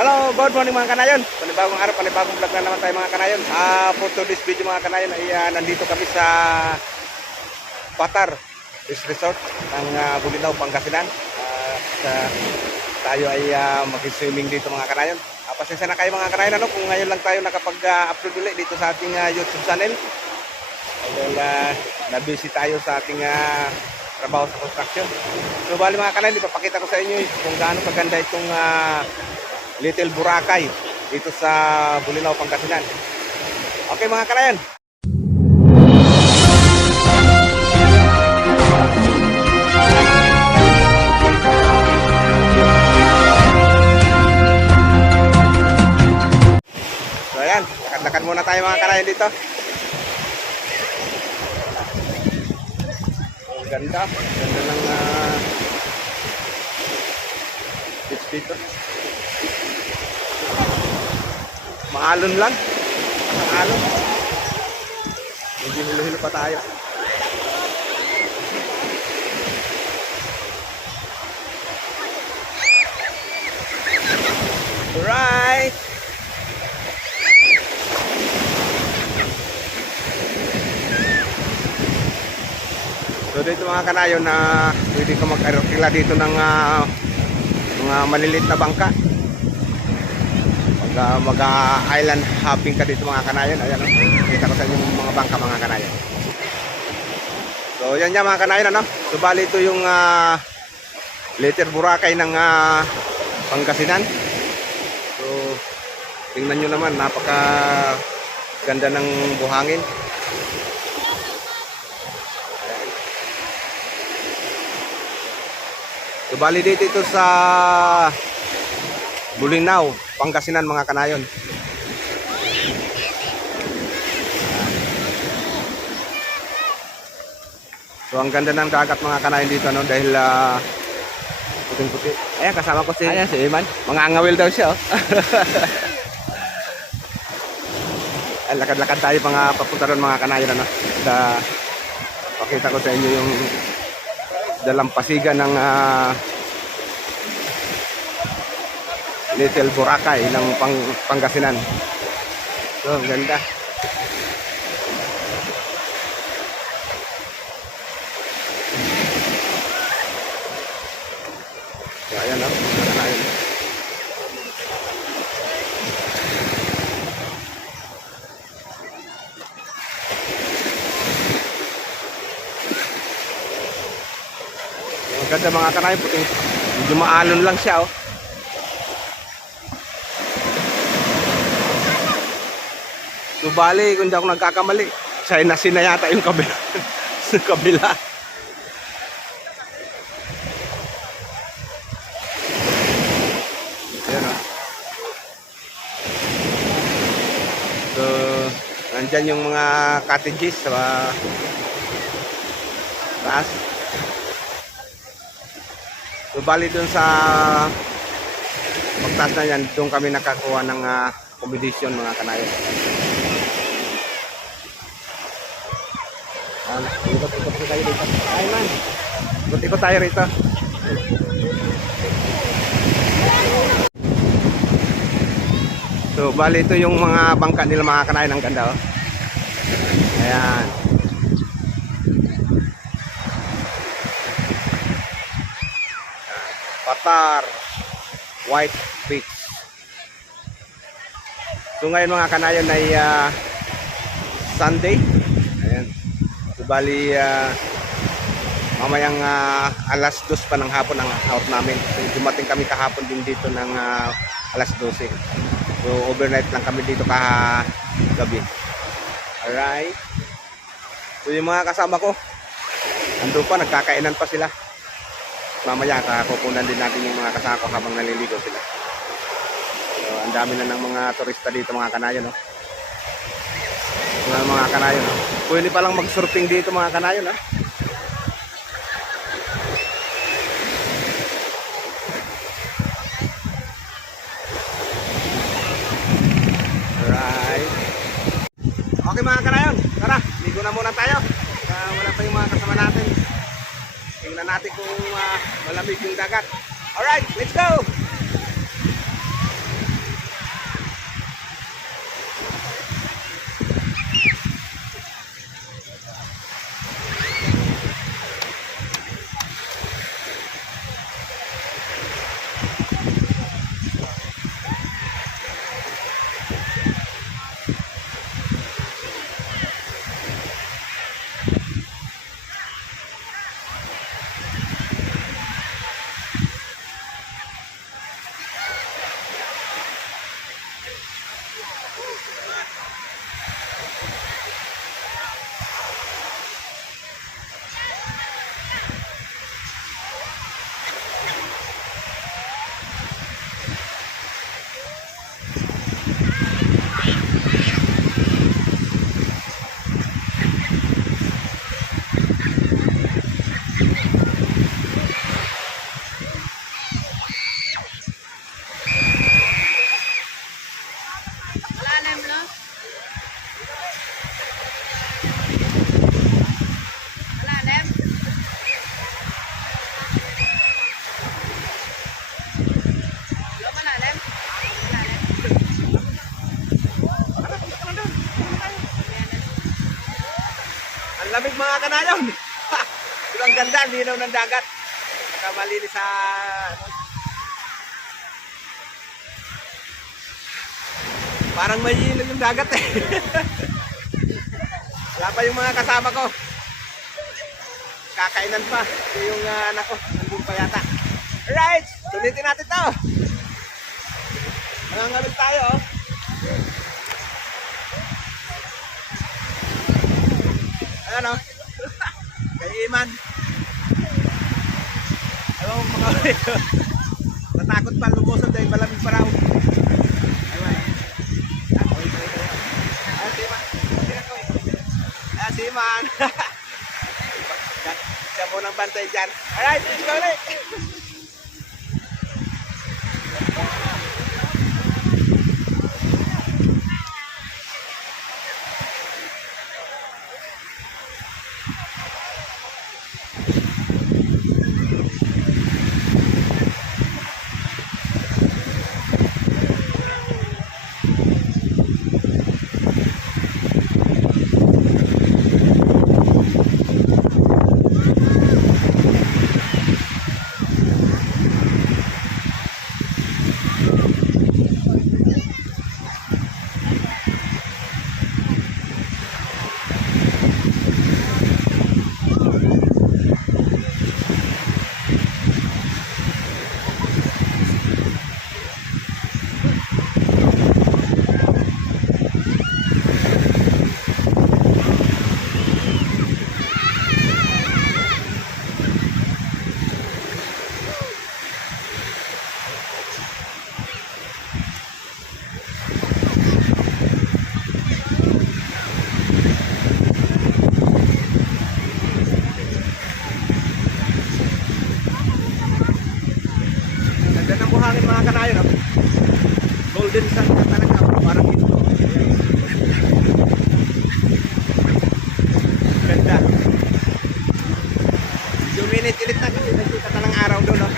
Hello, good morning mga kanayon. Panibagong araw, panibagong vlog na naman tayo mga kanayon. For today's video mga kanayon ay nandito kami sa Patar Resort ng Bulinaw, Pangasinan. Tayo ay mag-swimming dito mga kanayon. Pasensya na kayo mga kanayon kung ngayon lang tayo nakapag-upload ulit dito sa ating YouTube channel. Dahil na-busy tayo sa ating trabaho sa construction. So bali mga kanayon, ipapakita ko sa inyo kung gaano kaganda itong Little Boracay dito sa Bulinaw, Pangasinan. Okay mga kanayan. So ayan, lakad-lakad muna tayo mga kanayan dito. Ganda ng beach dito. Maalon lang. Maalon. Hindi hilo-hilo pa tayo. Alright. So dito mga kanayon na pwede ka mag-aerokila dito ng mga maliliit na bangka. Mag-island hopping ka dito mga kanayon. Ayan, kita ko sa inyo mga bangka mga kanayon. So yan yan mga kanayon, so bali ito yung Little Boracay ng Pangasinan. So tingnan nyo naman, napaka ganda ng buhangin. So bali dito ito sa Bulinaw, Pangasinan mga kanayon. So ang ganda ng dagat mga kanayon dito dahil puting-puti. Ayan, kasama ko si Iman. Mga angawil daw siya. Lakad-lakad tayo mga papunta ron mga kanayon. Pakita ko sa inyo yung dalampasigan ng Little Boracay ng Pangasinan. So, ganda. So, ayan ayan. Ang ganda mga kanayon, puting medyo maalon lang siya So bali, kung di ako nagkakamali, China na yata yung kabila. Sa kabila. Ayan So, nandyan yung mga cottages sa taas. So bali dun sa pagtaas na yan, doon kami nakakuha ng accommodation mga kanayon. Ikot-ikot tayo dito. Ay man, ikot-ikot tayo rito. So bali ito yung mga bangka nila mga kanayon. Ang ganda Ayan. Patar White Beach. So ngayon mga kanayon ay Sunday. Ayan. So bali mamayang alas 2 pa ng hapon ang out namin. So dumating kami kahapon din dito ng alas 12. So overnight lang kami dito gabi. Alright. So yung mga kasama ko andun pa, nagkakainan pa sila. Mamaya kakukunan din natin yung mga kasama ko habang naliligo sila. So ang dami na ng mga turista dito mga kanayon mga kanayon Pwede palang mag-surfing dito mga kanayon Alright. Okay mga kanayon, tara, ligo na muna tayo. Wala pa yung mga kasama natin. Tingnan natin kung malamig yung dagat. Alright, let's go! Malalim, no? Malalim. Lo, malalim. Malalim. Ang lamig mga kanayon. Pero ang ganda, linaw ng dagat. Saka malinis sa... Parang may ilaw yung dagat eh. Wala pa yung mga kasama ko. Kakainan pa. Ito yung anak ko. Nandun pa yata. Alright! Sulitin natin to. Nangangamit tayo. Oh. Ano? Kay Iman. Hello mga ulit. Natakot pa lumusod dahil malamig pa raw. Ayun. Si Iman. Si Iman. Siya mo ng bantay dyan. Alright, let's go ulit. Ganda ng buhangin mga kanayon. No? Golden sun na talaga. Parang ito. Ganda. Minute-init na kasi nakita ka ng araw doon. No?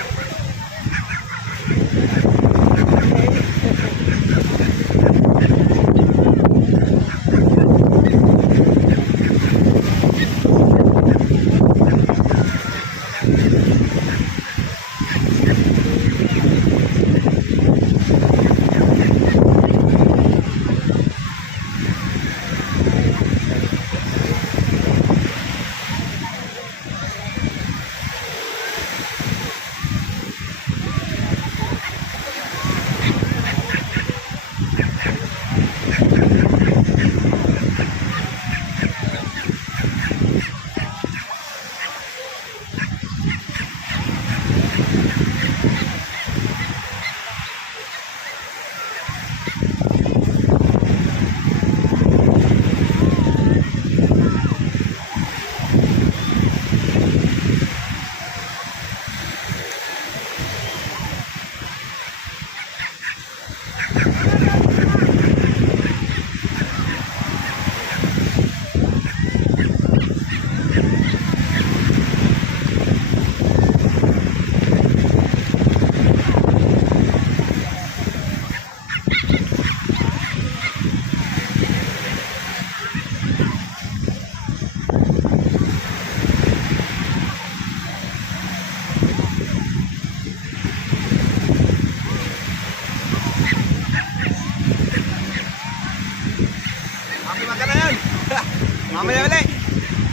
Mamaya ulit.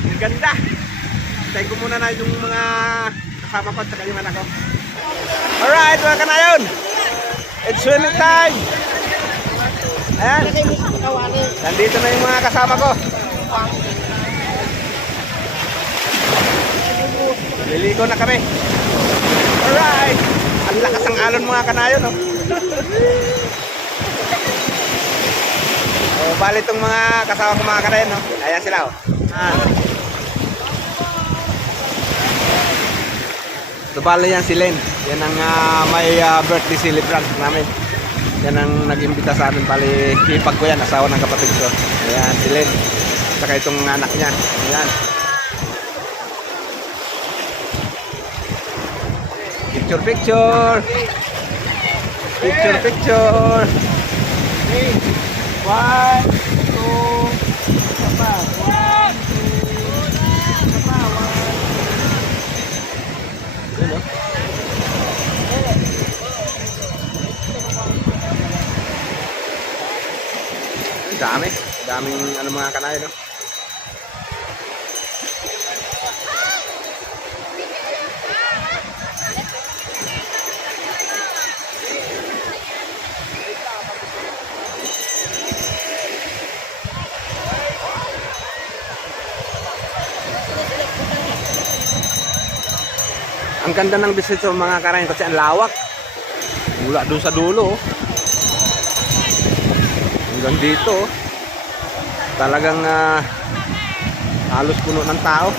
Ang ganda. Tayo ko muna na yung mga kasama ko at saka yung anak ko. Alright mga kanayon. It's swimming time. Ayan. Nandito na yung mga kasama ko. Liliko na kami. Alright. Ang lakas ng alon mga kanayo, no? Oh, bali itong mga kasama ko mga kanayo, no? Ayan sila, oh. So, bali yan si Len. Yan ang may birthday celebrant namin. Yan ang nag-imbita sa amin. Bali, hipag ko yan. Asawa ng kapatid ko. Ayan, si Len. Saka itong anak niya. Ayan. Picture, picture. Picture, picture. 1, 2, isa pa. 1, 2, isa pa. 1. Yun, oh. Ang dami. Daming ano mga kanayo, no? Ang ganda ng visit sa mga kanayo kasi ang lawak. Mula doon sa dulo, oh. Hanggang dito, oh. Talagang halos puno ng tao.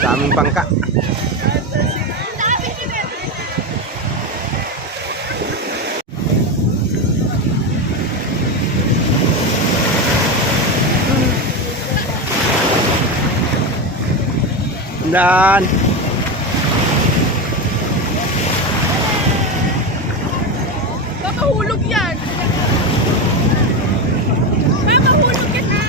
Daming bangka. Dan Mahulog yan. Mahulog yan ha.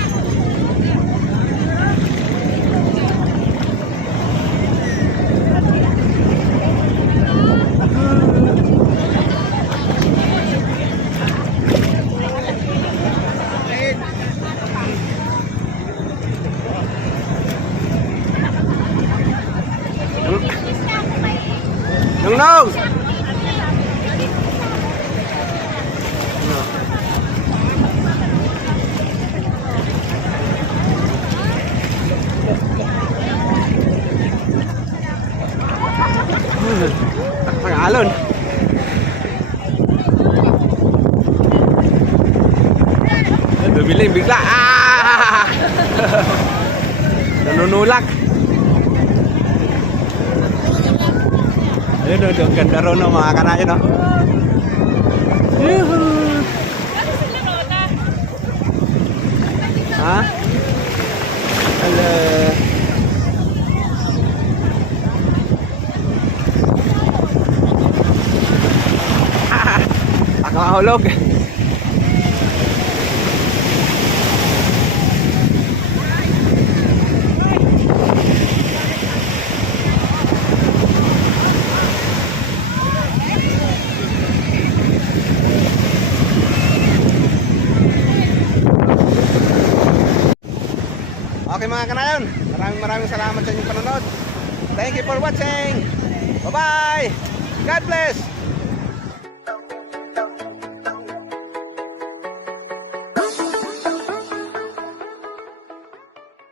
Nung nung. Pangalon. Dumiling bigla. Ah! Nanunulak. Ayun, ang ganda ron no, mga kanayo, no? Yuhuu! Ha? Hello! Ako mahulog! Okay mga kanayon, maraming salamat sa inyong panonood. Thank you for watching. Bye-bye. God bless.